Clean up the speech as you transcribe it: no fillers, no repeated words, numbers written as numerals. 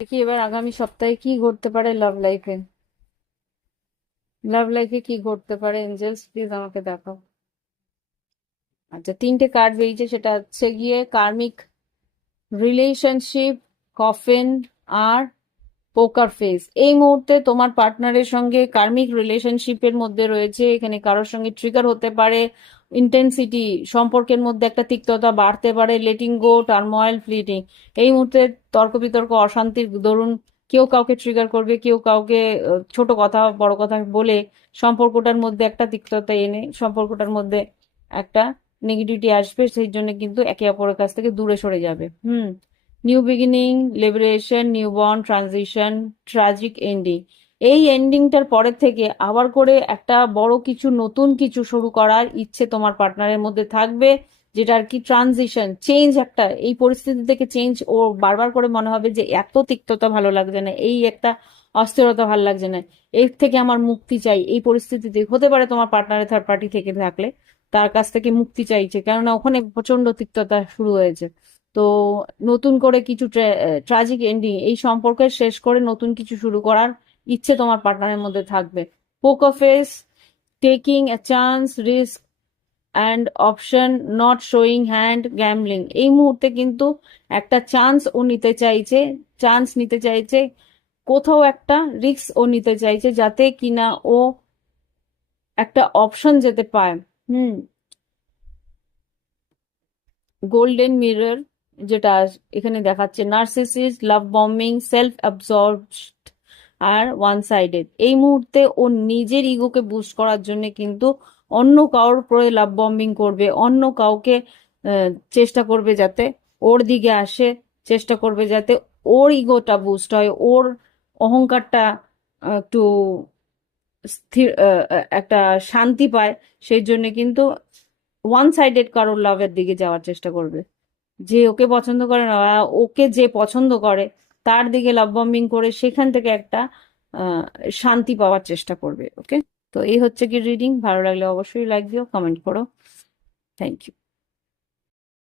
দেখি এবার আগামী সপ্তাহে কি ঘটতে পারে লাভ লাইফে। লাভ লাইফে কি ঘটতে পারে, এঞ্জেলস প্লিজ আমাকে দেখাও। আচ্ছা, তিনটে কার্ড বেরিয়েছে, সেটা হচ্ছে গিয়ে কার্মিক রিলেশনশিপ, কফিন আর পোকার ফেস। এই মুহূর্তে তোমার পার্টনারের সঙ্গে কার্মিক রিলেশনশিপের মধ্যে রয়েছে, এখানে কারোর সঙ্গে ট্রিগার হতে পারে, ইন্টেন্সিটি সম্পর্কের মধ্যে একটা তিক্ততা বাড়তে পারে, লেটিং গো, টার্মোয়েল, ফ্লিটিং। এই মুহূর্তে তর্ক বিতর্ক, অশান্তির দরুন কেউ কাউকে ট্রিগার করবে, কেউ কাউকে ছোট কথা বড় কথা বলে সম্পর্কটার মধ্যে একটা তিক্ততা এনে সম্পর্কটার মধ্যে একটা নেগেটিভিটি আসবে, সেই জন্য কিন্তু একে অপরের কাছ থেকে দূরে সরে যাবে। New beginning, liberation, newborn, transition, tragic ending. এই এন্ডিংটার পরের থেকে আবার করে একটা বড় কিছু, নতুন কিছু শুরু করার ইচ্ছে তোমার পার্টনারের মধ্যে থাকবে, যেটা আর কি ট্রানজিশন, চেঞ্জ। একটা এই পরিস্থিতি থেকে চেঞ্জ, ও বারবার করে মনে হবে যে এত তিক্ততা ভালো লাগছে না, এই একটা অস্থিরতা ভালো লাগছে না, এর থেকে আমার মুক্তি চাই। এই পরিস্থিতিতে হতে পারে তোমার পার্টনারের থার্ড পার্টি থেকে থাকলে তার কাছ থেকে মুক্তি চাইছে, কেননা ওখানে প্রচন্ড তিক্ততা শুরু হয়েছে। তো নতুন করে কিছু ট্রাজিক এন্ডিং, এই সম্পর্কের শেষ করে নতুন কিছু শুরু করার ইচ্ছে তোমার পার্টনারের মধ্যে থাকবে। পোকার face, taking a chance, risk and option, not showing hand, gambling. এই মুহূর্তে কিন্তু একটা চান্স ও নিতে চাইছে, চান্স নিতে চাইছে, কোথাও একটা রিস্ক ও নিতে চাইছে, যাতে কিনা ও একটা অপশন যেতে পায়। হুম গোল্ডেন মিরর, যেটা এখানে দেখাচ্ছে, নার্সিসিস্ট, লাভ বম্বিং, সেলফ অ্যাবজর্বড আর ওয়ান সাইডেড। এই মুহূর্তে ও নিজের ইগোকে বুস্ট করার জন্য কিন্তু অন্য কারোর উপরে লাভ বম্বিং করবে, অন্য কাউকে চেষ্টা করবে যাতে ওর দিকে আসে, চেষ্টা করবে যাতে ওর ইগোটা বুস্ট হয়, ওর অহংকারটা একটু স্থির, একটা শান্তি পায়। সেই জন্য কিন্তু ওয়ান সাইডেড কারোর লাভের দিকে যাওয়ার চেষ্টা করবে। যে ওকে পছন্দ করে না, বা ওকে যে পছন্দ করে তার দিকে লাভ বম্বিং করে সেখান থেকে একটা আহ, শান্তি পাওয়ার চেষ্টা করবে। ওকে, তো এই হচ্ছে কি রিডিং। ভালো লাগলে অবশ্যই লাইক দিও, কমেন্ট করো। Thank you.